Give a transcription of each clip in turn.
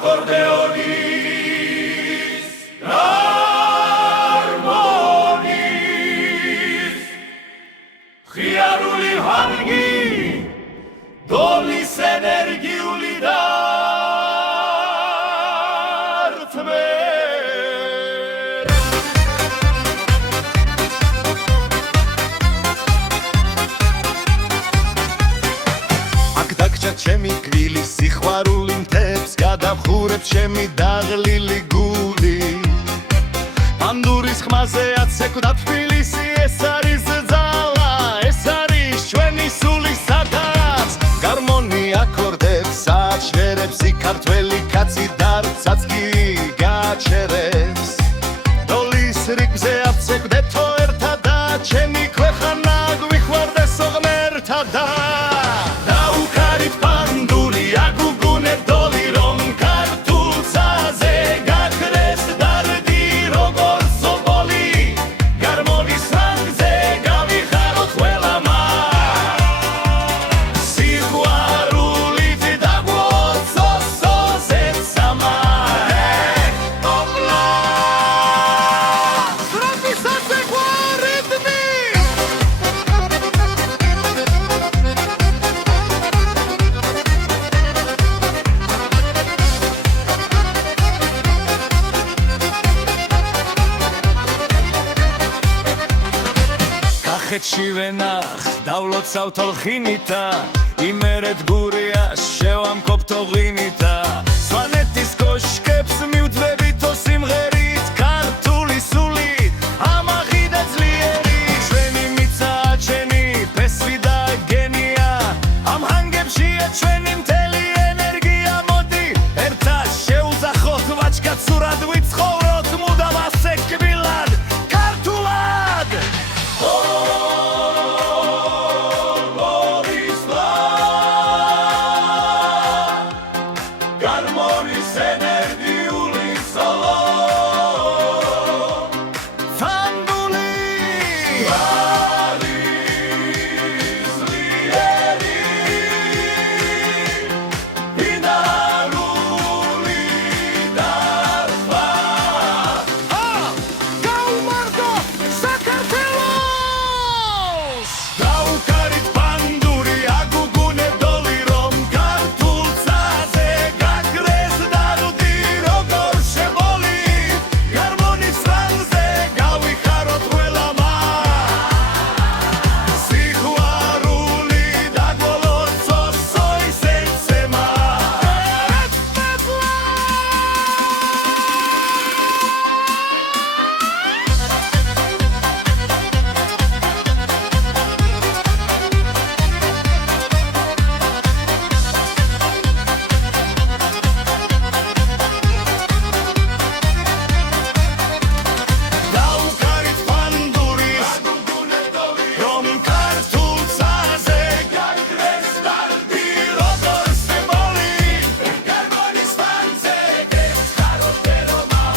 აკორდეონის ჰარმონიის ხიარული ვარგი დოლის ენერგიული დარტმე ჩემი გვილი სიყვარული მთებს გადავხურებ ჩემი დაღლილი გული ანდურის ხმაზე აცეკვდა თბილისი ეს არის ძალა ეს არის ჩვენი სული სადაც გარმონია აკორდებს აჩერებს იქართველი კაცი დარცაც კი გაჩერებს დოლის რიგზე აცეკვდეთო ერთად და ჩემი ქვეყანა გვიხوارდესო ღმერთად და ხეთში ვენახ დავლოცავ თოლხინითა იმერეთ გურიას შევამკობთო ღვინითა სვანეთის კოშკებს მივდვებითო სიმღერით ქართული სულით ამაღიდა ძლიერი ჩვენი მიცაა ჩვენი ფესვი და გენია ამ ჰანგებშია ჩვენი მთელი ენერგია მოდი ერთად შევუძახოთ ვაჭკაცურად ვიცხოვროთ მუდამ ასე კბილად ქართულად Harmonis energიული სოლო თანდული არის ძლიერი ფინალური დარტყმა გაუმარჯო საქართველოს გაუქარით პანდური აგუგუნებ დოლი რომ ქართულ ცაზე გაქრეს დაღდი როგორ შებოლი გარმონის რანგზე გავიხაროთ ყველამა სიყვარული დაგველოცო ისეცემა გაუქარით პანდური აგუგუნებ დოლი რომ ქართულ ცაზე გაქრეს დაღდი როგორ შებოლი გარმონის რანგზე გავიხაროთ ყველამა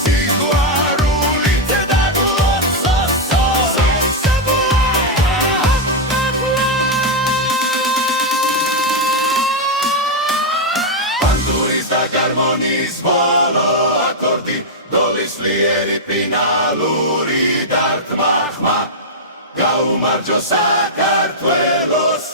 სიყვარული დაგველოცო პანდურის და გარმონის ბოლო აკორდი დოლის ძლიერი ფინალური დარტყმა ხმა გაუმარჯო საქართველოს